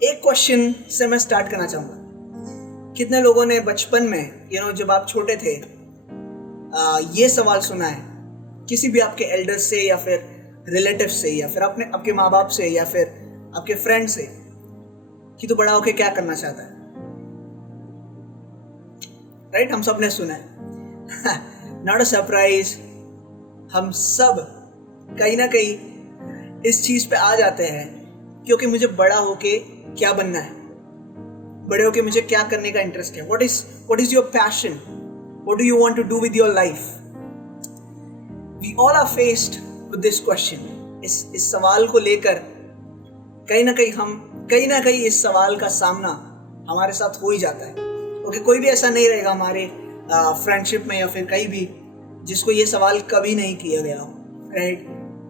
एक क्वेश्चन से मैं स्टार्ट करना चाहूँगा। कितने लोगों ने बचपन में जब आप छोटे थे ये सवाल सुना है किसी भी आपके एल्डर से या फिर रिलेटिव से या फिर आपके माँ बाप से या फिर आपके फ्रेंड से कि तू बड़ा होके क्या करना चाहता है? राइट, हम सब ने सुना है। नॉट अ सरप्राइज, हम सब कहीं ना कहीं इस चीज पे आ जाते हैं क्योंकि मुझे बड़ा होके क्या बनना है, बड़े होके मुझे क्या करने का इंटरेस्ट है। What is your passion, what do you want to do with your life? We all are faced with this question. इस सवाल को लेकर कहीं ना कहीं इस सवाल का सामना हमारे साथ हो ही जाता है। ओके, कोई भी ऐसा नहीं रहेगा हमारे फ्रेंडशिप में या फिर कहीं भी जिसको ये सवाल कभी नहीं किया गया हो। राइट,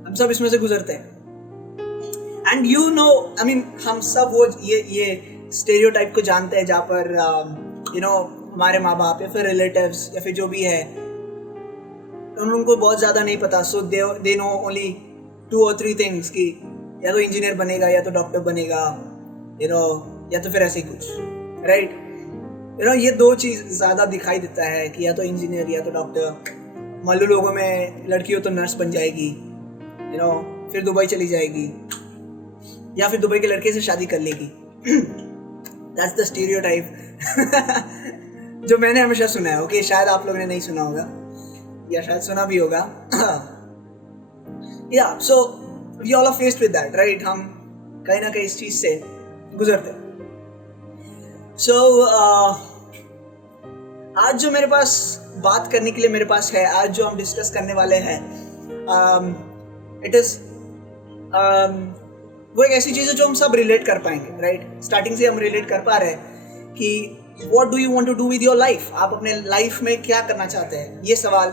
हम सब इसमें से गुजरते हैं। एंड हम सब वो ये स्टेरियोटाइप को जानते हैं जहाँ पर हमारे माँ बाप या फिर रिलेटिव्स या फिर जो भी है उनको बहुत ज़्यादा नहीं पता। So they know only 2 or 3 things कि या तो इंजीनियर बनेगा या तो डॉक्टर बनेगा, या तो फिर ऐसे ही कुछ। राइट, ये 2 चीज़ ज़्यादा दिखाई देता है कि या तो इंजीनियर या तो डॉक्टर। मालू लोगों में लड़की हो तो नर्स बन जाएगी, फिर दुबई चली जाएगी या फिर दुबई के लड़के से शादी कर लेगी। दैट्स द स्टीरियोटाइप जो मैंने हमेशा सुना है। ओके, शायद आप लोगों ने नहीं सुना होगा या शायद सुना भी होगा। या so we all are faced with that. Right, हम कहीं ना कहीं इस चीज से गुजरते हैं। सो आज जो मेरे पास बात करने के लिए मेरे पास है, आज जो हम डिस्कस करने वाले हैं, इट इज वो एक ऐसी चीज़ है जो हम सब रिलेट कर पाएंगे। राइट, स्टार्टिंग से हम रिलेट कर पा रहे हैं कि what do you want to do with your life. आप अपने लाइफ में क्या करना चाहते हैं, ये सवाल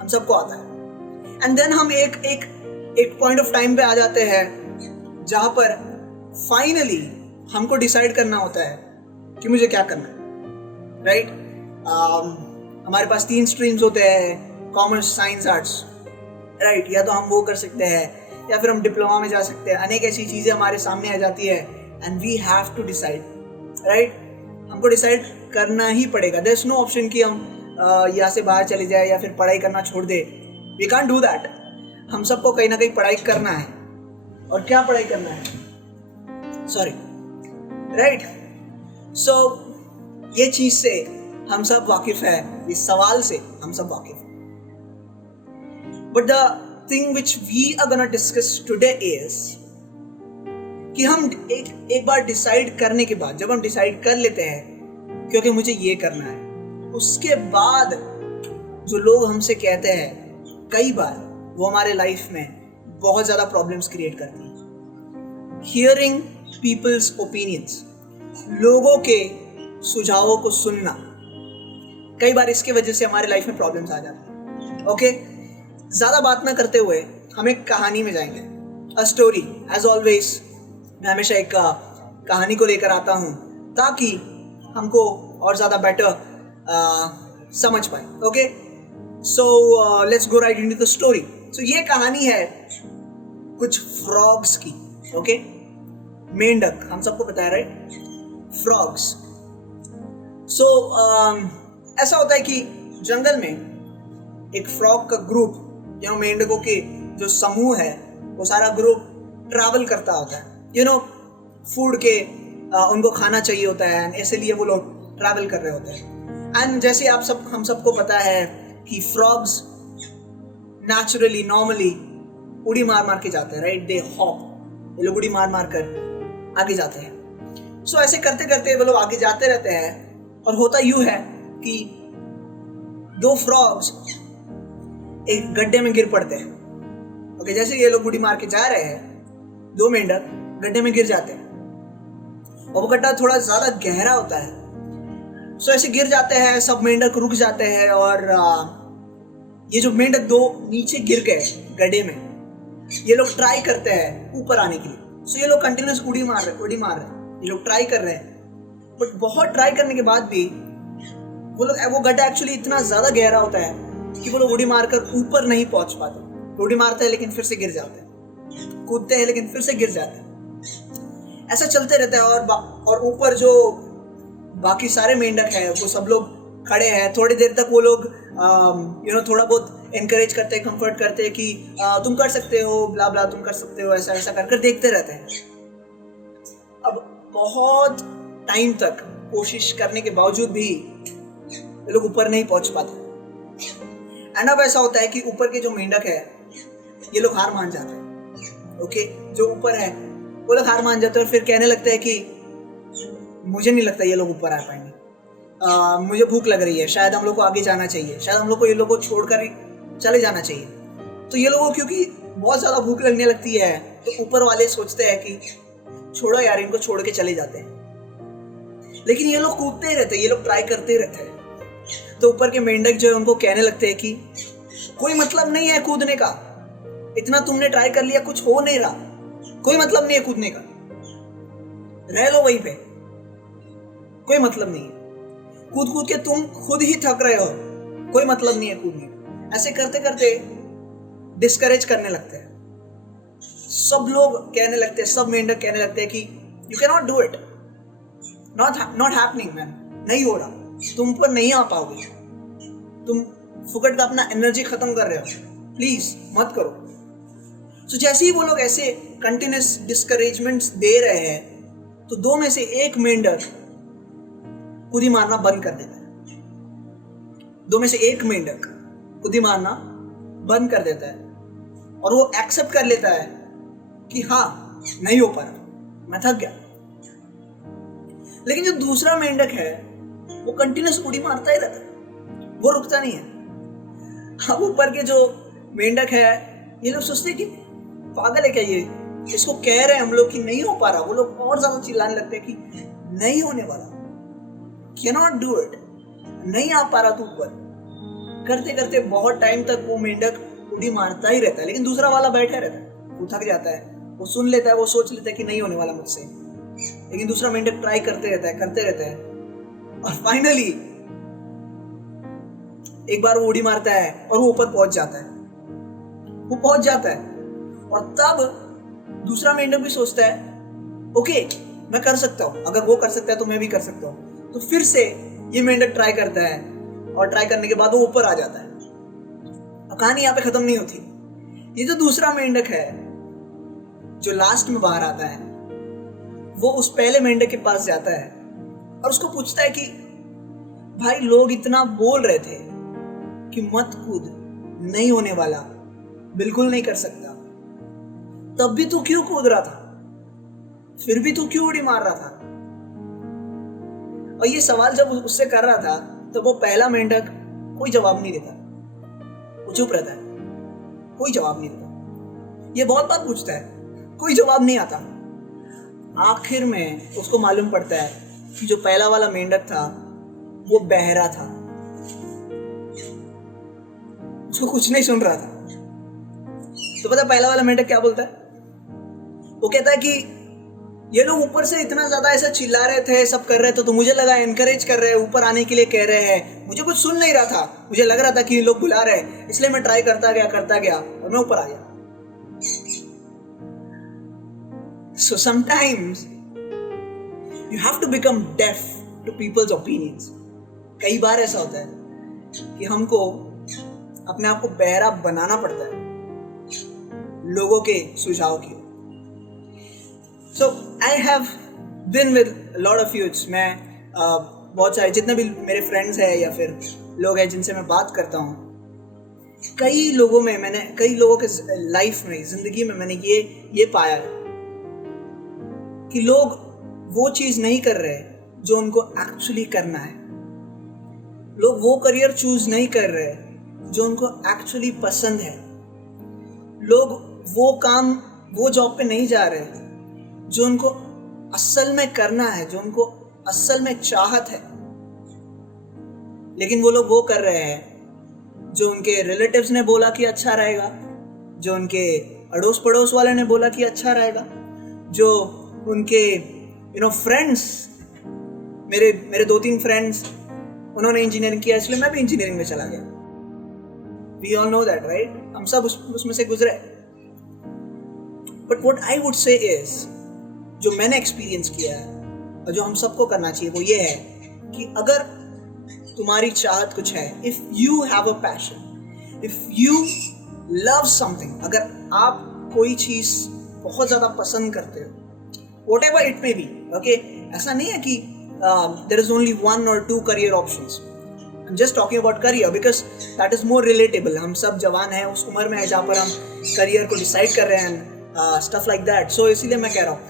हम सबको आता है। एंड देन हम एक पॉइंट ऑफ टाइम पे आ जाते हैं जहाँ पर फाइनली हमको डिसाइड करना होता है कि मुझे क्या करना है। राइट, हमारे पास 3 स्ट्रीम्स होते हैं, कॉमर्स, साइंस, आर्ट्स। राइट, या तो हम वो कर सकते हैं या फिर हम डिप्लोमा में जा सकते हैं। अनेक ऐसी चीज़ें हमारे सामने आ जाती है and we have to decide. Right, हमको डिसाइड करना ही पड़ेगा। देयर इज नो ऑप्शन कि हम यहाँ से बाहर चले जाए या फिर पढ़ाई करना छोड़ दे। We can't do that. हम सबको कहीं ना कहीं पढ़ाई करना है। और क्या पढ़ाई करना है? सॉरी। राइट, सो ये चीज़ से हम सब वाकिफ है, इस सवाल से हम सब वाकिफ है। But the thing which we are gonna discuss today is कि हम एक बार डिसाइड करने के बाद, जब हम डिसाइड कर लेते हैं क्योंकि मुझे ये करना है, उसके बाद जो लोग हमसे कहते हैं कई बार वो हमारे लाइफ में बहुत ज़्यादा प्रॉब्लम्स क्रिएट करती हैं। हियरिंग पीपल्स ओपिनियंस, लोगों के सुझावों को सुनना, कई बार इसके वजह से हमारे लाइफ में प्रॉब्लम्स आ जाती हैं। ओके, ज़्यादा बात ना करते हुए हम एक कहानी में जाएंगे। अ स्टोरी, एज ऑलवेज मैं हमेशा एक कहानी को लेकर आता हूँ ताकि हमको और ज़्यादा बेटर समझ पाए। Okay, so let's go right into the story. सो ये कहानी है कुछ फ्रॉग्स की। ओके, मेंढक, हम सबको पता है। Right, frogs. सो ऐसा होता है कि जंगल में एक फ्रॉग का ग्रुप, मेंढकों के जो समूह है, वो सारा ग्रुप ट्रैवल करता होता है। फूड के उनको खाना चाहिए होता है, इसलिए वो लोग ट्रैवल कर रहे होते हैं। एंड जैसे हम सबको पता है कि फ्रॉग्स नेचुरली, नॉर्मली उड़ी मार के जाते हैं। राइट, दे हॉप, ये लोग उड़ी मार कर आगे जाते हैं। सो ऐसे करते करते वो लोग आगे जाते रहते हैं और होता यूं है कि 2 फ्रॉग्स एक गड्ढे में गिर पड़ते हैं। ओके, जैसे ये लोग बुढ़ी मार के जा रहे हैं, 2 मेंढक गड्ढे में गिर जाते हैं और वो गड्ढा थोड़ा ज़्यादा गहरा होता है। सो ऐसे गिर जाते हैं, सब मेंढक रुक जाते हैं और ये जो मेंढक 2 नीचे गिर गए गड्ढे में, ये लोग ट्राई करते हैं ऊपर आने के लिए। सो ये लोग कंटिन्यूस उड़ी मार रहे हैं, ये लोग ट्राई कर रहे हैं। बट बहुत ट्राई करने के बाद भी वो गड्ढा एक्चुअली इतना ज़्यादा गहरा होता है कि वो लोग उड़ी मारकर ऊपर नहीं पहुंच पाते। उड़ी मारते हैं लेकिन फिर से गिर जाते हैं, कूदते हैं लेकिन फिर से गिर जाते हैं। ऐसा चलते रहता है। और ऊपर जो बाकी सारे मेंढक हैं वो सब लोग खड़े हैं, थोड़ी देर तक वो लोग थोड़ा बहुत एनकरेज करते हैं, कंफर्ट करते हैं कि तुम कर सकते हो, ब्ला ब्ला, तुम कर सकते हो, ऐसा ऐसा कर देखते रहते हैं। अब बहुत टाइम तक कोशिश करने के बावजूद भी ये लोग ऊपर नहीं पहुंच पाते। एंड अब ऐसा होता है कि ऊपर के जो मेंढक है ये लोग हार मान जाते हैं। ओके, जो ऊपर है वो लोग हार मान जाते हैं और फिर कहने लगते हैं कि मुझे नहीं लगता ये लोग ऊपर आ पाएंगे, मुझे भूख लग रही है, शायद हम लोग को आगे जाना चाहिए, शायद हम लोग को ये लोग को छोड़कर चले जाना चाहिए। तो ये लोगों को क्योंकि बहुत ज़्यादा भूख लगने लगती है तो ऊपर वाले सोचते हैं कि छोड़ो यार, इनको छोड़ के चले जाते हैं। लेकिन ये लोग कूदते ही रहते हैं, ये लोग ट्राई करते ही रहते हैं। तो ऊपर के मेंढक जो है उनको कहने लगते हैं कि कोई मतलब नहीं है कूदने का, इतना तुमने ट्राई कर लिया, कुछ हो नहीं रहा, कोई मतलब नहीं है कूदने का, रह लो वहीं पे, कोई मतलब नहीं है, कूद कूद के तुम खुद ही थक रहे हो, कोई मतलब नहीं है कूदने का। ऐसे करते करते डिस्करेज करने लगते हैं। सब लोग कहने लगते हैं, सब मेंढक कहने लगते हैं कि you can not do it, not happening man, नहीं हो रहा, तुम पर नहीं आ पाओगे, तुम फुकट का अपना एनर्जी खत्म कर रहे हो, प्लीज मत करो। तो जैसे ही वो लोग ऐसे कंटिन्यूस डिस्करेजमेंट्स दे रहे हैं तो दो में से एक मेंढक कूदी मारना बंद कर देता है। दो में से एक मेंढक कूदी मारना बंद कर देता है और वो एक्सेप्ट कर लेता है कि हाँ, नहीं हो पा रहा, मैं थक गया। लेकिन जो दूसरा मेंढक है वो कंटिन्यूस कूदी मारता ही रहता है, वो रुकता नहीं है। अब ऊपर के जो मेंढक है ये लोग सोचते हैं कि पागल है क्या ये, इसको कह रहे हैं हम लोग कि नहीं हो पा रहा, वो लोग और ज्यादा चिल्लाने लगते हैं कि नहीं होने वाला, कैनॉट डू इट, नहीं आ पा रहा तू ऊपर। करते करते बहुत टाइम तक वो मेंढक उड़ी मारता ही रहता है, लेकिन दूसरा वाला बैठा रहता है, वो थक जाता है, वो सुन लेता है, वो सोच लेता है कि नहीं होने वाला मुझसे, लेकिन दूसरा मेंढक ट्राई करते रहता है, करते रहता है। और फाइनली एक बार वो उड़ी मारता है और वो ऊपर पहुंच जाता है, वो पहुंच जाता है। और तब दूसरा मेंढक भी सोचता है ओके, मैं कर सकता हूँ, अगर वो कर सकता है तो मैं भी कर सकता हूँ। तो फिर से ये मेंढक ट्राई करता है और ट्राई करने के बाद वो ऊपर आ जाता है। कहानी यहाँ पे खत्म नहीं होती। ये जो दूसरा मेंढक है जो लास्ट में बाहर आता है, वो उस पहले मेंढक के पास जाता है और उसको पूछता है कि भाई, लोग इतना बोल रहे थे कि मत कूद, नहीं होने वाला, बिल्कुल नहीं कर सकता, तब भी तू क्यों कूद रहा था, फिर भी तू क्यों उड़ी मार रहा था? और ये सवाल जब उससे कर रहा था तो वो पहला मेंढक कोई जवाब नहीं देता, वो चुप रहता है, कोई जवाब नहीं देता। ये बहुत बार पूछता है, कोई जवाब नहीं आता। आखिर में उसको मालूम पड़ता है कि जो पहला वाला मेंढक था वो बहरा था, उसको कुछ नहीं सुन रहा था। तो पता पहला वाला मेंढक क्या बोलता है? वो कहता है कि ये लोग ऊपर से इतना ज्यादा ऐसा चिल्ला रहे थे, सब कर रहे थे, तो मुझे लगा एनकरेज कर रहे हैं, ऊपर आने के लिए कह रहे हैं, मुझे कुछ सुन नहीं रहा था, मुझे लग रहा था कि ये लोग बुला रहे हैं, इसलिए मैं ट्राई करता गया और मैं ऊपर आ गया। So sometimes you have to become deaf to people's opinions. कई बार ऐसा होता है कि हमको अपने आप को बहरा बनाना पड़ता है लोगों के सुझाव के। So I have been with a lot of youths. मैं बहुत सारे जितने भी मेरे फ्रेंड्स हैं या फिर लोग हैं जिनसे मैं बात करता हूँ, कई लोगों के लाइफ में, जिंदगी में मैंने ये पाया है कि लोग वो चीज़ नहीं कर रहे जो उनको एक्चुअली करना है। लोग वो करियर चूज नहीं कर रहे जो उनको एक्चुअली पसंद है। लोग वो जॉब पे नहीं जा रहे जो उनको असल में करना है, जो उनको असल में चाहत है। लेकिन वो लोग वो कर रहे हैं जो उनके रिलेटिव्स ने बोला कि अच्छा रहेगा, जो उनके अड़ोस पड़ोस वाले ने बोला कि अच्छा रहेगा, जो उनके फ्रेंड्स, मेरे 2-3 फ्रेंड्स, उन्होंने इंजीनियरिंग किया इसलिए मैं भी इंजीनियरिंग में चला गया। We all know that, right? हम सब उसमें से गुजरे। But what I would say is जो मैंने एक्सपीरियंस किया है और जो हम सबको करना चाहिए वो ये है कि अगर तुम्हारी चाहत कुछ है, if you have a passion, if you love something, अगर आप कोई चीज बहुत ज्यादा पसंद करते हो, whatever it may be, okay, ऐसा नहीं है कि there is only one or two career options. I'm just talking about career because that is more relatable. हम सब जवान हैं, उस उम्र में है जहाँ पर हम करियर को डिसाइड कर रहे हैं, stuff like that. So इसीलिए मैं कह रहा हूँ,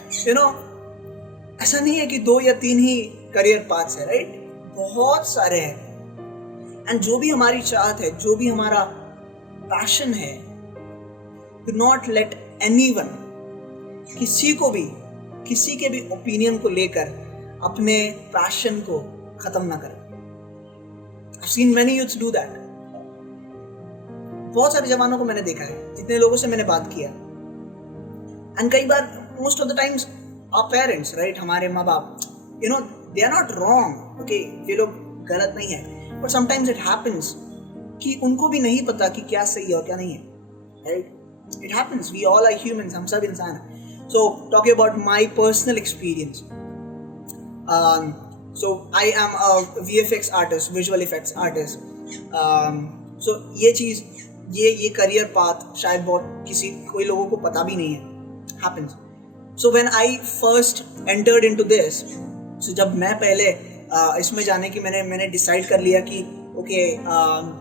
ऐसा नहीं है कि 2 या 3 ही करियर पाथ्स है, राइट? बहुत सारे हैं। एंड जो भी हमारी चाहत है, जो भी हमारा पैशन है, do not let anyone, किसी के भी ओपिनियन को लेकर अपने पैशन को खत्म ना करें। I've seen many youths do that. बहुत सारे जवानों को मैंने देखा है, जितने लोगों से मैंने बात किया, एंड कई बार most of the times our parents, right, हमारे माँ बाप, they are not wrong, okay, ये लोग गलत नहीं है, but sometimes it happens कि उनको भी नहीं पता कि क्या सही है और क्या नहीं है, right? It happens, we all are humans, हम सब इंसान हैं। So talking about my personal experience, so I am a VFX artist, visual effects artist. So ये चीज़, ये करियर पाथ शायद कोई लोगों को पता भी नहीं है, happens. So when I first entered into this, so जब मैं पहले इसमें जाने की मैंने डिसाइड कर लिया कि okay,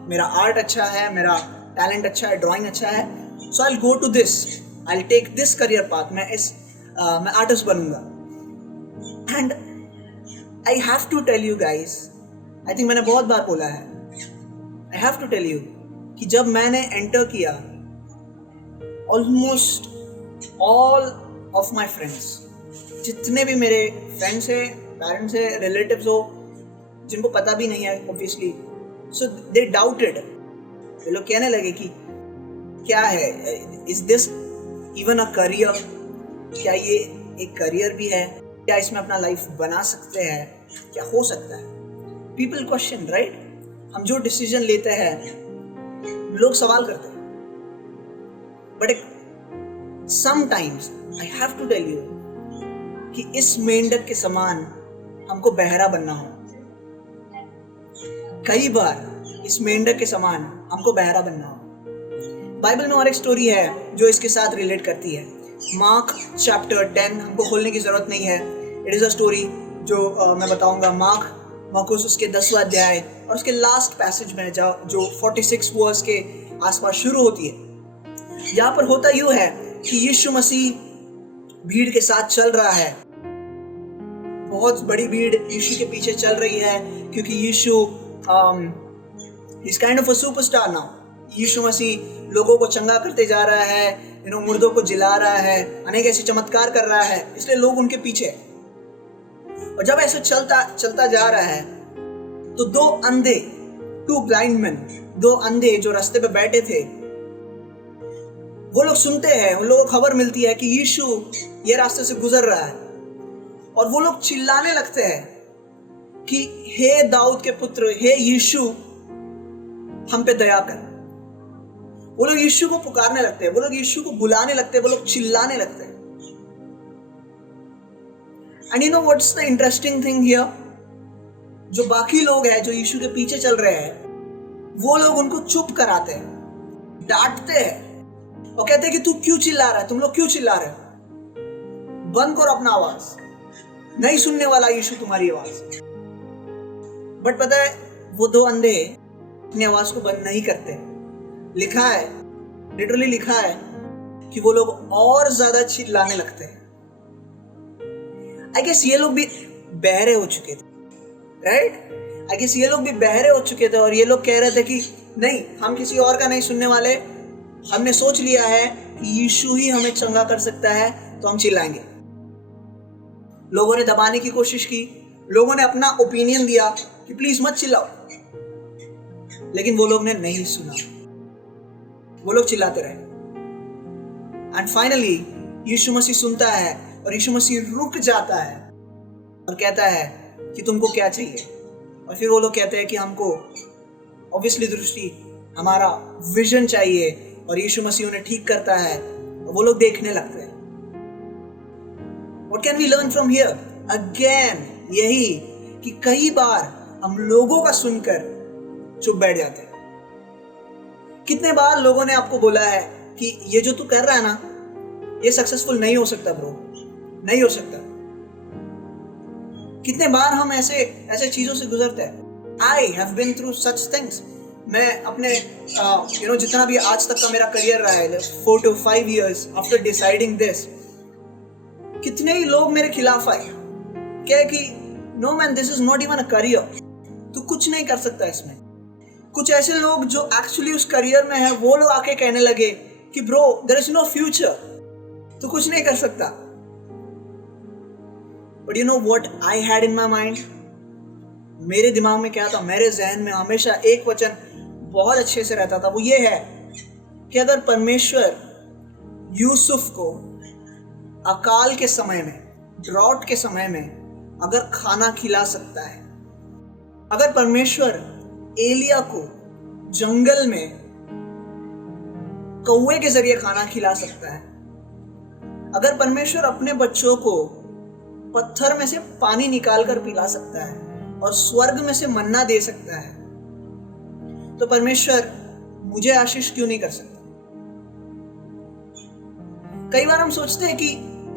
मेरा आर्ट अच्छा है, मेरा टैलेंट अच्छा है, ड्राइंग अच्छा है, so I'll go to this, I'll take this career path, मैं आर्टिस्ट बनूंगा। And I have to tell you guys, I think मैंने बहुत बार बोला है, I have to tell you कि जब मैंने एंटर किया, almost all of my friends, जितने भी मेरे फ्रेंड्स है, पेरेंट्स है, रिलेटिव्स हो, जिनको पता भी नहीं है obviously, so they doubted, ये लोग कहने लगे कि क्या है, is this even a career, क्या ये एक करियर भी है, क्या इसमें अपना लाइफ बना सकते हैं, क्या हो सकता है? People question, right? हम जो डिसीजन लेते हैं लोग सवाल करते हैं, but sometimes I have to tell you कि इस मेंढक के समान हमको बहरा बनना हो, कई बार इस मेंढक के समान हमको बहरा बनना हो। बाइबल में और एक स्टोरी है जो इसके साथ रिलेट करती है, मार्क चैप्टर 10, हमको खोलने की जरूरत नहीं है, इट इज़ अ स्टोरी जो मैं बताऊंगा। मार्कुस उसके 10वां अध्याय और उसके लास्ट पैसेज में जो 46 वर्स के आसपास शुरू होती है। यहाँ पर होता यूँ है कि यीशु मसीह भीड़ के साथ चल रहा है, बहुत बड़ी भीड़ यीशु के पीछे चल रही है, क्योंकि Yeshu is kind of a superstar now. Yeshu Masih लोगों को चंगा करते जा रहा है, मुर्दों को जिला रहा है, अनेक ऐसे चमत्कार कर रहा है, इसलिए लोग उनके पीछे। और जब ऐसे चलता जा रहा है तो 2 ब्लाइंड मैन, 2 अंधे जो रास्ते पे बैठे थे, वो लोग सुनते हैं, उन लोगों को खबर मिलती है कि यीशु ये रास्ते से गुजर रहा है, और वो लोग चिल्लाने लगते हैं कि हे दाऊद के पुत्र, हे यीशु हम पे दया कर। वो लोग यीशु को पुकारने लगते हैं, वो लोग यीशु को बुलाने लगते हैं, वो लोग चिल्लाने लगते हैं। And you know what's the interesting thing here, जो बाकी लोग हैं जो यीशु के पीछे चल रहे हैं, वो लोग उनको चुप कराते हैं, डांटते हैं और कहते हैं कि तू क्यों चिल्ला रहा है, तुम लोग क्यों चिल्ला रहे हो, बंद करो अपना आवाज, नहीं सुनने वाला यीशु तुम्हारी आवाज। बट पता है वो 2 अंधे अपनी आवाज को बंद नहीं करते। लिखा है, लिटरली लिखा है कि वो लोग और ज्यादा चिल्लाने लगते हैं। आई गेस ये लोग भी बहरे हो चुके थे, राइट? आई गेस ये लोग भी बहरे हो चुके थे और ये लोग कह रहे थे कि नहीं, हम किसी और का नहीं सुनने वाले, हमने सोच लिया है कि यीशु ही हमें चंगा कर सकता है, तो हम चिल्लाएंगे। लोगों ने दबाने की कोशिश की, लोगों ने अपना ओपिनियन दिया कि प्लीज मत चिल्लाओ, लेकिन वो लोग ने नहीं सुना, वो लोग चिल्लाते रहे। एंड फाइनली यीशु मसीह सुनता है और यीशु मसीह रुक जाता है और कहता है कि तुमको क्या चाहिए। और फिर वो लोग कहते हैं कि हमको ऑब्वियसली दृष्टि, हमारा विजन चाहिए, और यीशु मसीह उन्हें ठीक करता है और वो लोग देखने लगते हैं। What can we learn from here? Again, यही कि कई बार हम लोगों का सुनकर चुप बैठ जाते हैं। कितने बार लोगों ने आपको बोला है कि ये जो तू कर रहा है ना, ये सक्सेसफुल नहीं हो सकता ब्रो, नहीं हो सकता। कितने बार हम ऐसे चीजों से गुजरते हैं। I have been through such things. मैं अपने जितना भी आज तक का मेरा करियर रहा है 4 to 5 years after deciding this, कितने ही लोग मेरे खिलाफ आए क्या कि no man, this is not even a career, तू कुछ नहीं कर सकता इसमें। कुछ ऐसे लोग जो एक्चुअली उस करियर में है, वो लोग आके कहने लगे कि bro there is no future, तू कुछ नहीं कर सकता। But you know what I had in my mind? मेरे दिमाग में क्या था, मेरे जहन में हमेशा एक वचन बहुत अच्छे से रहता था, वो ये है कि अगर परमेश्वर यूसुफ को अकाल के समय में, ड्रॉट के समय में अगर खाना खिला सकता है, अगर परमेश्वर एलिया को जंगल में कौवे के जरिए खाना खिला सकता है, अगर परमेश्वर अपने बच्चों को पत्थर में से पानी निकाल कर पिला सकता है और स्वर्ग में से मन्ना दे सकता है, तो परमेश्वर मुझे आशीष क्यों नहीं कर सकता? कई बार हम सोचते हैं कि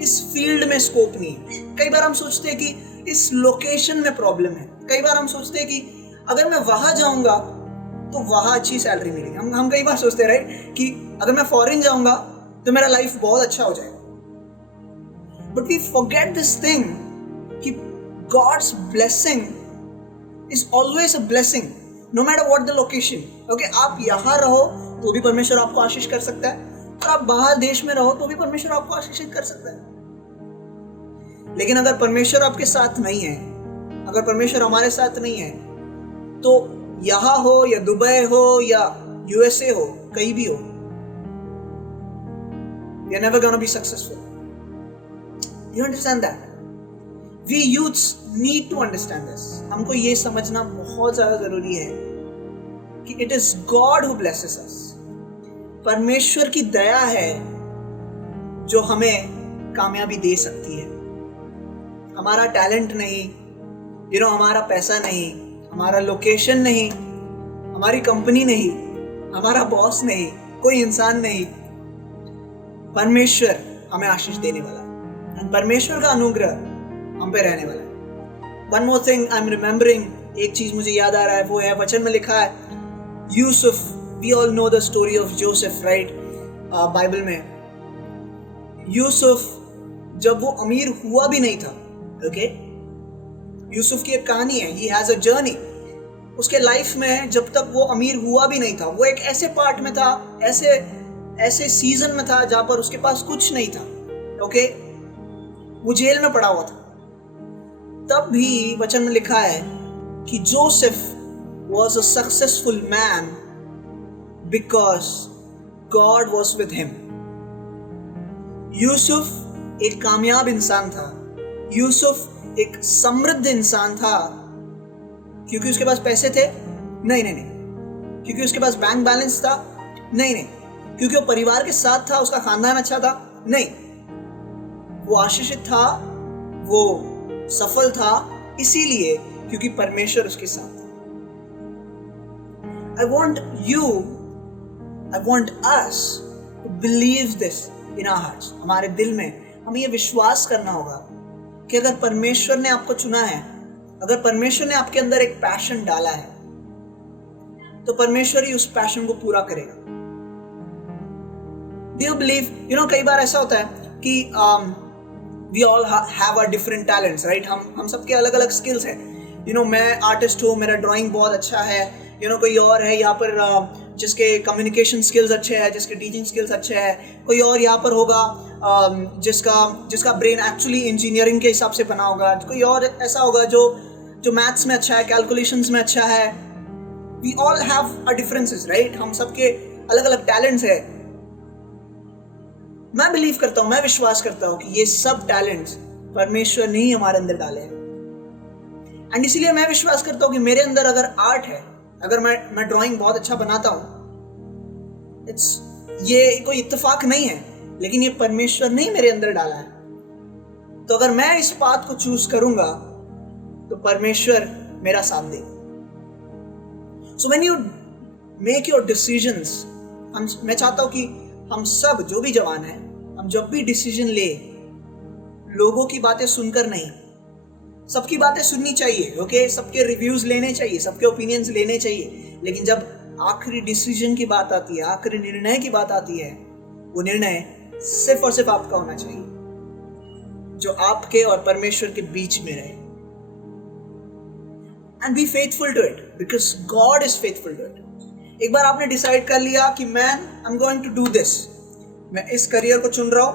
इस फील्ड में स्कोप नहीं है, कई बार हम सोचते हैं कि इस लोकेशन में प्रॉब्लम है, कई बार हम सोचते हैं कि अगर मैं वहां जाऊंगा तो वहां अच्छी सैलरी मिलेगी। हम कई बार सोचते हैं राइट कि अगर मैं फॉरेन जाऊंगा तो मेरा लाइफ बहुत अच्छा हो जाएगा। But we forget this thing कि God's blessing is always a blessing no matter what the location. Okay, आप यहाँ रहो तो भी परमेश्वर आपको आशीष कर सकता है, और आप बाहर देश में रहो तो भी परमेश्वर आपको आशीषित कर सकता है। लेकिन अगर परमेश्वर आपके साथ नहीं है, अगर परमेश्वर हमारे साथ नहीं है, तो यहाँ हो या दुबई हो या यूएसए हो, कहीं भी हो, you're never gonna be successful. You understand that? We youths need to understand this. हमको ये समझना बहुत ज़्यादा ज़रूरी है कि it is God who blesses us. परमेश्वर की दया है जो हमें कामयाबी दे सकती है। हमारा टैलेंट नहीं, हमारा पैसा नहीं, हमारा लोकेशन नहीं, हमारी कंपनी नहीं, हमारा बॉस नहीं, कोई इंसान नहीं, परमेश्वर हमें आशीष देने वाला है। परमेश्वर का अनुग्रह हम पे रहने वाला है। One more thing I'm remembering, एक चीज मुझे याद आ रहा है, वो है वचन में लिखा है Yusuf, we all know the story of Joseph, right? Bible में यूसुफ जब वो अमीर हुआ भी नहीं था, okay? यूसुफ की एक कहानी है, he has a journey. उसके लाइफ में जब तक वो अमीर हुआ भी नहीं था, वो एक ऐसे पार्ट में था, ऐसे सीजन में था जहां पर उसके पास कुछ नहीं था, okay? वो जेल में पड़ा हुआ था। तब भी वचन में लिखा है कि Joseph was a successful man because God was with him. Yusuf एक कामयाब इंसान था, यूसुफ एक समृद्ध इंसान था, क्योंकि उसके पास पैसे थे? नहीं, क्योंकि उसके पास बैंक बैलेंस था? नहीं, क्योंकि वो परिवार के साथ था, उसका खानदान अच्छा था? नहीं, वो आशीषित था, वो सफल था इसीलिए क्योंकि परमेश्वर उसके साथ था। I want us to believe this in our hearts. हमारे दिल में हमें ये विश्वास करना होगा कि अगर परमेश्वर ने आपको चुना है, अगर परमेश्वर ने आपके अंदर एक पैशन डाला है, तो परमेश्वर ही उस पैशन को पूरा करेगा। Do you believe? कई बार ऐसा होता है कि we all have our different talents, right? हम सबके अलग अलग स्किल्स हैं। मैं आर्टिस्ट हूँ, मेरा ड्राइंग बहुत अच्छा है, कोई और है यहाँ पर जिसके कम्युनिकेशन स्किल्स अच्छे हैं, जिसके टीचिंग स्किल्स अच्छे हैं, कोई और यहाँ पर होगा जिसका ब्रेन एक्चुअली इंजीनियरिंग के हिसाब से बना होगा, कोई और ऐसा होगा जो मैथ्स में अच्छा है, कैलकुलेशंस में अच्छा है। We all have a differences, right? हम सबके अलग अलग टैलेंट्स है। मैं बिलीव करता हूँ, मैं विश्वास करता हूँ कि ये सब टैलेंट्स परमेश्वर ने ही हमारे अंदर डाले हैं। एंड इसीलिए मैं विश्वास करता हूँ कि मेरे अंदर अगर आर्ट है, अगर मैं ड्राइंग बहुत अच्छा बनाता हूँ, ये कोई इत्तेफाक नहीं है, लेकिन ये परमेश्वर ने ही मेरे अंदर डाला है। तो अगर मैं इस पाथ को चूज करूंगा तो परमेश्वर मेरा साथ देगा। So when you make your decisions, मैं चाहता हूं कि हम सब जो भी जवान हैं, हम जब भी डिसीजन ले, लोगों की बातें सुनकर नहीं, सबकी बातें सुननी चाहिए, ओके, सबके रिव्यूज लेने चाहिए, सबके ओपिनियंस लेने चाहिए, लेकिन जब आखिरी डिसीजन की बात आती है, आखिरी निर्णय की बात आती है, वो निर्णय सिर्फ और सिर्फ आपका होना चाहिए, जो आपके और परमेश्वर के बीच में रहे। And be faithful to it because God is faithful to it. एक बार आपने डिसाइड कर लिया कि man I am going to do this, मैं इस करियर को चुन रहा हूं,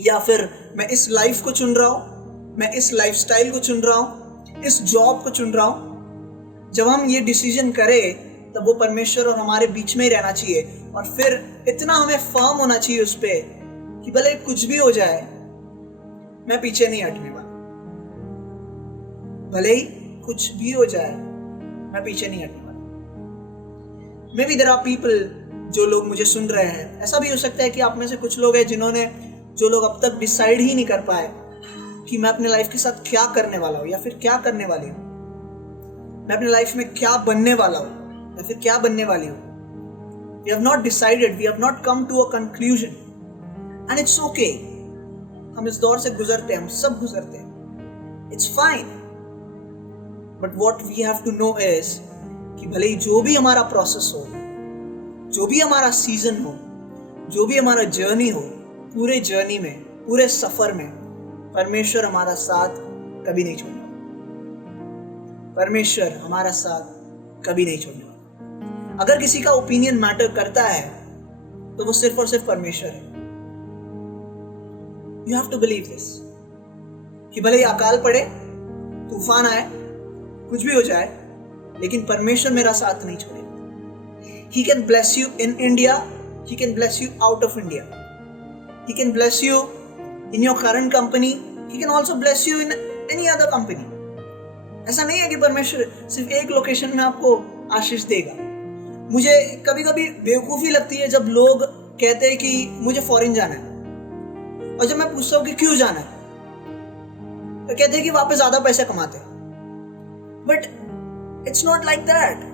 या फिर मैं इस लाइफ को चुन रहा हूं, मैं इस लाइफस्टाइल को चुन रहा हूं, इस जॉब को चुन रहा हूं। जब हम ये डिसीजन करें तब वो परमेश्वर और हमारे बीच में ही रहना चाहिए, और फिर इतना हमें फर्म होना चाहिए उस पे कि भले कुछ भी हो जाए मैं पीछे नहीं हटने वाला, भले ही कुछ भी हो जाए मैं पीछे नहीं हटने वाला। Maybe there are people, जो लोग मुझे सुन रहे हैं, ऐसा भी हो सकता है कि आप में से कुछ लोग हैं जो लोग अब तक डिसाइड ही नहीं कर पाए कि मैं अपने लाइफ के साथ क्या करने वाला हूँ या फिर क्या करने वाली हूँ, मैं अपने लाइफ में क्या बनने वाला हूँ या फिर क्या बनने वाली हूँ। We have not decided, we have not come to a conclusion, and it's okay. हम इस दौर से गुजरते हैं, हम सब गुजरते हैं, it's fine. But what we have to know is कि भले ही जो भी हमारा प्रोसेस हो, जो भी हमारा सीजन हो, जो भी हमारा जर्नी हो, पूरे जर्नी में, पूरे सफर में परमेश्वर हमारा साथ कभी नहीं छोड़ेगा। परमेश्वर हमारा साथ कभी नहीं छोड़ेगा। अगर किसी का ओपिनियन मैटर करता है तो वो सिर्फ और सिर्फ परमेश्वर है। You have to believe this कि भले ही अकाल पड़े, तूफान आए, कुछ भी हो जाए, लेकिन परमेश्वर मेरा साथ नहीं छोड़ेगा। He can bless you in India, He can bless you out of India, He can bless you in your current company, He can also bless you in any other company. ऐसा नहीं है कि परमेश्वर सिर्फ एक लोकेशन में आपको आशीष देगा। मुझे कभी कभी बेवकूफ़ी लगती है जब लोग कहते हैं कि मुझे फॉरेन जाना है, और जब मैं पूछता हूँ कि क्यों जाना है तो कहते हैं कि वहाँ पे ज़्यादा पैसे कमाते हैं। But it's not like that.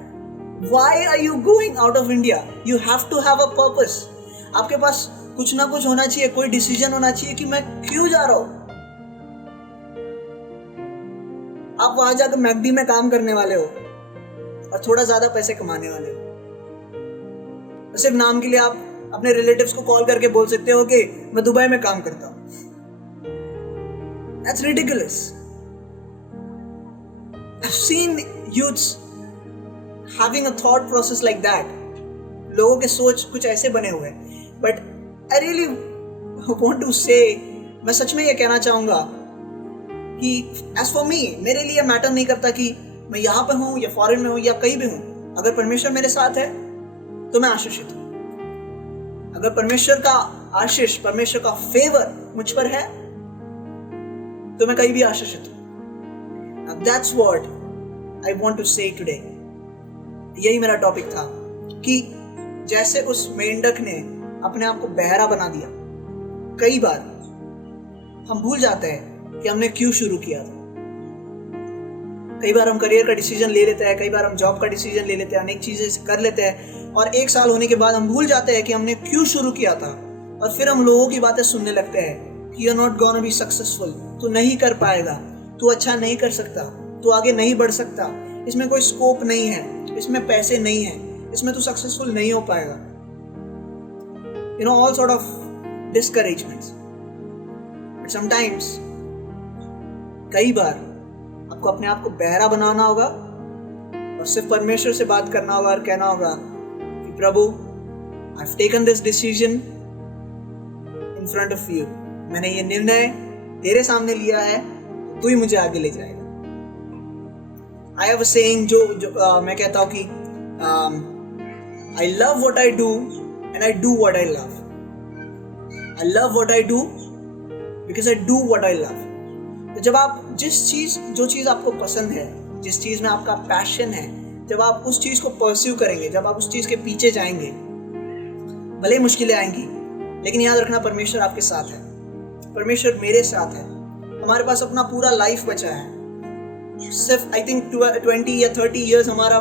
Why are you going out of India? You have to have a purpose. आपके पास कुछ ना कुछ होना चाहिए, कोई डिसीजन होना चाहिए कि मैं क्यों जा रहा हूँ। आप वहां जाकर मैकडी में काम करने वाले हो और थोड़ा ज्यादा पैसे कमाने वाले हो, सिर्फ नाम के लिए आप अपने रिलेटिव्स को कॉल करके बोल सकते हो कि मैं दुबई में काम करता हूं। That's ridiculous. I've seen youths having a thought process like that. लोगों के सोच कुछ ऐसे बने हुए हैं। But I really want to say, मैं सच में ये कहना चाहूँगा कि as for me, मेरे लिए मैटर नहीं करता कि मैं यहाँ पे हूँ या फॉरेन में हूँ या कहीं भी हूँ। अगर परमेश्वर मेरे साथ है तो मैं आशीषित हूँ। अगर परमेश्वर का आशीष, परमेश्वर का फेवर मुझ पर है तो मैं कहीं भी आशीषित हूँ। That's what I want to say today. यही मेरा टॉपिक था कि जैसे उस मेंढक ने अपने आप को बहरा बना दिया, कई बार हम भूल जाते हैं कि हमने क्यों शुरू किया था। कई बार हम करियर का डिसीजन ले लेते हैं, कई बार हम जॉब का डिसीजन ले लेते हैं, अनेक चीजें कर लेते हैं और 1 साल होने के बाद हम भूल जाते हैं कि हमने क्यों शुरू किया था। और फिर हम लोगों की बातें सुनने लगते हैं कि you are not gonna be successful, तू नहीं कर पाएगा, तू अच्छा नहीं कर सकता, तू आगे नहीं बढ़ सकता, इसमें कोई स्कोप नहीं है, इसमें पैसे नहीं है, इसमें तू सक्सेसफुल नहीं हो पाएगा। You know, all sort of discouragements. But sometimes, कई बार आपको अपने आप को बहरा बनाना होगा और सिर्फ परमेश्वर से बात करना होगा और कहना होगा कि प्रभु, I've taken this decision in front of you. मैंने ये निर्णय तेरे सामने लिया है, तू ही मुझे आगे ले जाएगा। I have a saying जो मैं कहता हूँ कि I love what I do and I do what I love. I love what I do because I do what I love. तो जब आप जो चीज़ आपको पसंद है, जिस चीज़ में आपका पैशन है, जब आप उस चीज़ को परस्यू करेंगे, जब आप उस चीज़ के पीछे जाएंगे, भले ही मुश्किलें आएंगी, लेकिन याद रखना परमेश्वर आपके साथ है, परमेश्वर मेरे साथ है। हमारे पास अपना पूरा लाइफ बचा है, सिर्फ आई थिंक 20 या 30 ईयर्स हमारा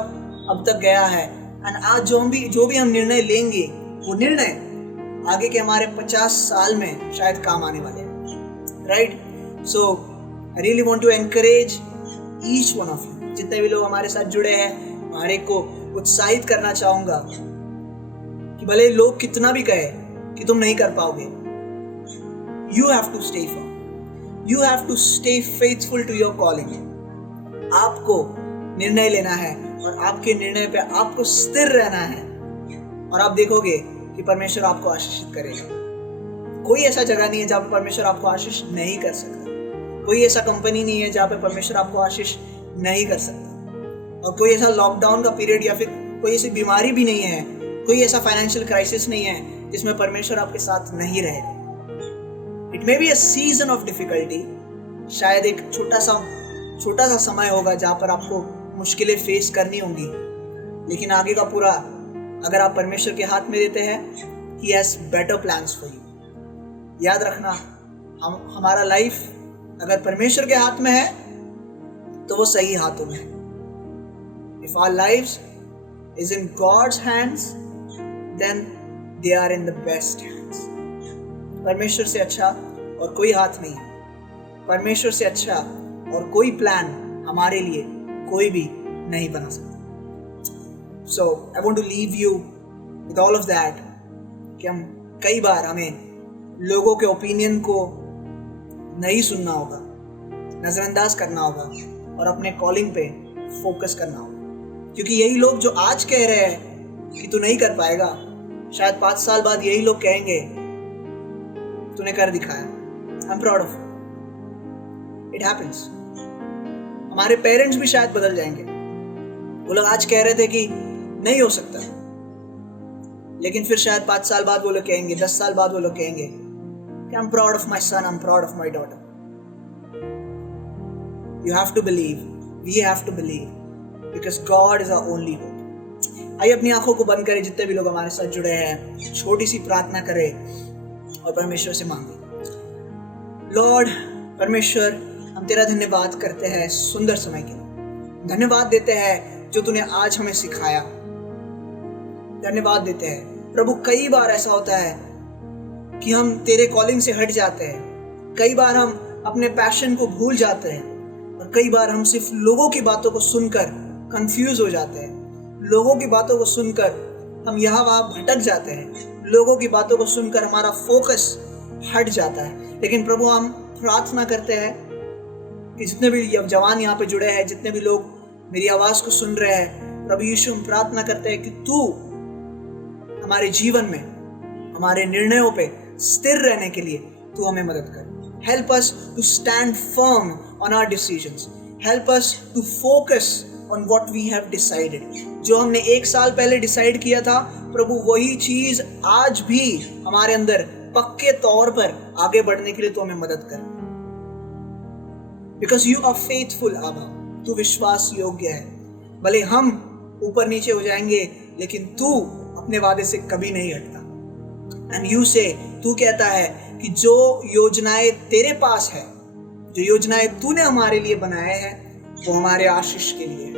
अब तक गया है। एंड आज जो भी हम निर्णय लेंगे, वो निर्णय आगे के हमारे 50 साल में शायद काम आने वाले हैं, right? So I really want to encourage each one of you, जितने भी लोग हमारे साथ जुड़े हैं, हर एक को उत्साहित करना चाहूंगा कि भले लोग कितना भी कहे कि तुम नहीं कर पाओगे, you have to stay firm, you have to stay faithful to your calling. आपको निर्णय लेना है और आपके निर्णय पे आपको स्थिर रहना है, और आप देखोगे कि परमेश्वर आपको आशीषित करेगा। कोई ऐसा जगह नहीं है जहाँ पे परमेश्वर आपको आशीष नहीं कर सकता, कोई ऐसा कंपनी नहीं है जहाँ पे परमेश्वर आपको आशीष नहीं कर सकता, और कोई ऐसा लॉकडाउन का पीरियड या फिर कोई ऐसी बीमारी भी नहीं है, कोई ऐसा फाइनेंशियल क्राइसिस नहीं है जिसमें परमेश्वर आपके साथ नहीं रहेगा। It may be a season of difficulty, शायद एक छोटा सा समय होगा जहाँ पर आपको मुश्किलें फेस करनी होंगी, लेकिन आगे का पूरा अगर आप परमेश्वर के हाथ में देते हैं, He has better plans for you। याद रखना, हमारा लाइफ अगर परमेश्वर के हाथ में है तो वो सही हाथों में है। If our lives is in God's hands, then they are in the best hands। परमेश्वर से अच्छा और कोई हाथ नहीं है, परमेश्वर से अच्छा और कोई प्लान हमारे लिए कोई भी नहीं बना सकता। So I want to leave you with all of that कि हम कई बार हमें लोगों के ओपिनियन को नहीं सुनना होगा, नज़रअंदाज करना होगा और अपने कॉलिंग पे फोकस करना होगा, क्योंकि यही लोग जो आज कह रहे हैं कि तू नहीं कर पाएगा, शायद 5 साल बाद यही लोग कहेंगे तूने कर दिखाया। I'm proud of it। It happens। हमारे पेरेंट्स भी शायद बदल जाएंगे। वो लोग आज कह रहे थे कि नहीं हो सकता, लेकिन फिर शायद 5 साल बाद वो लोग कहेंगे, 10 साल बाद वो लोग कहेंगे कि I'm proud of my son, I'm proud of my daughter। You have to believe, we have to believe, because God is our only hope। आइए अपनी आंखों को बंद करें, जितने भी लोग हमारे साथ जुड़े हैं, छोटी सी प्रार्थना करें और परमेश्वर से मांगे। लॉर्ड परमेश्वर, हम तेरा धन्यवाद करते हैं सुंदर समय के लिए, धन्यवाद देते हैं जो तूने आज हमें सिखाया, धन्यवाद देते हैं प्रभु। कई बार ऐसा होता है कि हम तेरे कॉलिंग से हट जाते हैं, कई बार हम अपने पैशन को भूल जाते हैं, और कई बार हम सिर्फ लोगों की बातों को सुनकर कंफ्यूज हो जाते हैं, लोगों की बातों को सुनकर हम यहाँ वहाँ भटक जाते हैं, लोगों की बातों को सुनकर हमारा फोकस हट जाता है। लेकिन प्रभु हम प्रार्थना करते हैं कि जितने भी जवान यहाँ पे जुड़े हैं, जितने भी लोग मेरी आवाज़ को सुन रहे हैं, प्रभु यीशु हम प्रार्थना करते हैं कि तू हमारे जीवन में, हमारे निर्णयों पे स्थिर रहने के लिए तू हमें मदद कर। Help us to stand firm on our decisions, help us to focus on what we have decided. जो हमने 1 साल पहले डिसाइड किया था प्रभु, वही चीज आज भी हमारे अंदर पक्के तौर पर आगे बढ़ने के लिए तू हमें मदद कर, बिकॉज यू आर फेथफुल आबा। तू विश्वास योग्य है। भले हम ऊपर नीचे हो जाएंगे, लेकिन तू अपने वादे से कभी नहीं हटता। एंड यू से, तू कहता है कि जो योजनाएं तेरे पास है, जो योजनाएं तूने हमारे लिए बनाए हैं, वो हमारे आशीष के लिए है,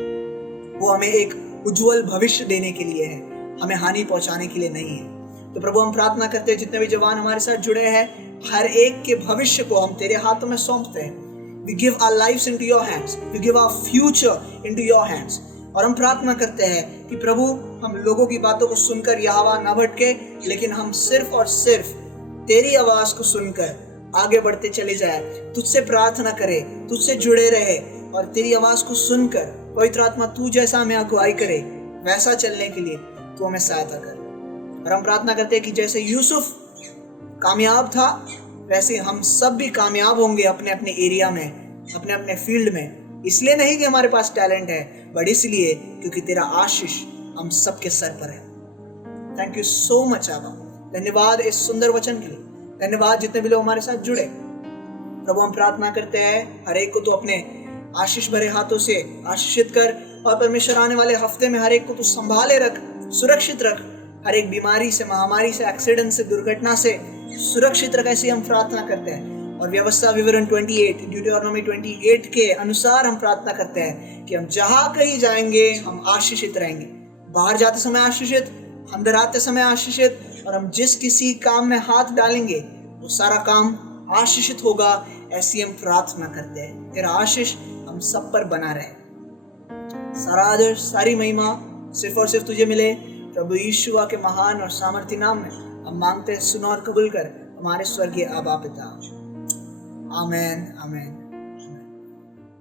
वो हमें एक उज्जवल भविष्य देने के लिए है, हमें हानि पहुंचाने के लिए नहीं है। तो प्रभु हम प्रार्थना करते हैं जितने भी जवान हमारे साथ जुड़े हैं, हर एक के भविष्य को हम तेरे हाथों में सौंपते हैं। We give our lives into your hands, we give our future into your hands। और हम प्रार्थना करते हैं कि प्रभु हम लोगों की बातों को सुनकर यहाँ वहाँ ना भटके, लेकिन हम सिर्फ और सिर्फ तेरी आवाज़ को सुनकर आगे बढ़ते चले जाए, तुझसे प्रार्थना करें, तुझसे जुड़े रहे, और तेरी आवाज़ को सुनकर पवित्र आत्मा तू जैसा हमें अगुवाई करे वैसा चलने के लिए तू हमें सहायता कर। और हम प्रार्थना करते हैं कि जैसे यूसुफ कामयाब था, वैसे हम सब भी कामयाब होंगे अपने अपने एरिया में, अपने अपने फील्ड में। इसलिए नहीं कि हमारे पास टैलेंट है, बट इसलिए क्योंकि तेरा आशीष हम सबके सर पर है। थैंक यू सो मच आबा। धन्यवाद इस सुंदर वचन के लिए, धन्यवाद जितने भी लोग हमारे साथ जुड़े। प्रभु हम प्रार्थना करते हैं हर एक को तो अपने आशीष भरे हाथों से आशीषित कर, और परमेश्वर आने वाले हफ्ते में हर एक को तो संभाले रख, सुरक्षित रख, हर एक बीमारी से, महामारी से, एक्सीडेंट से, दुर्घटना से सुरक्षित रख। ऐसी हम प्रार्थना करते हैं। और व्यवस्था विवरण 28 ड्यूटेरोनोमी 28 के अनुसार हम प्रार्थना करते हैं कि हम जहाँ कहीं जाएंगे हम आशीषित रहेंगे, बाहर जाते समय आशीषित, अंदर आते समय आशीषित, और हम जिस किसी काम में हाथ डालेंगे वो सारा काम आशीषित होगा। ऐसी हम प्रार्थना करते हैं। तेरा आशीष हम सब पर बना रहे। सारा आदर सारी महिमा सिर्फ और सिर्फ तुझे मिले। प्रभु यीशु के महान और सामर्थी नाम में हम मांगते हैं, सुनो और कबूल कर हमारे स्वर्गीय आबा पिता। आमेन आमेन।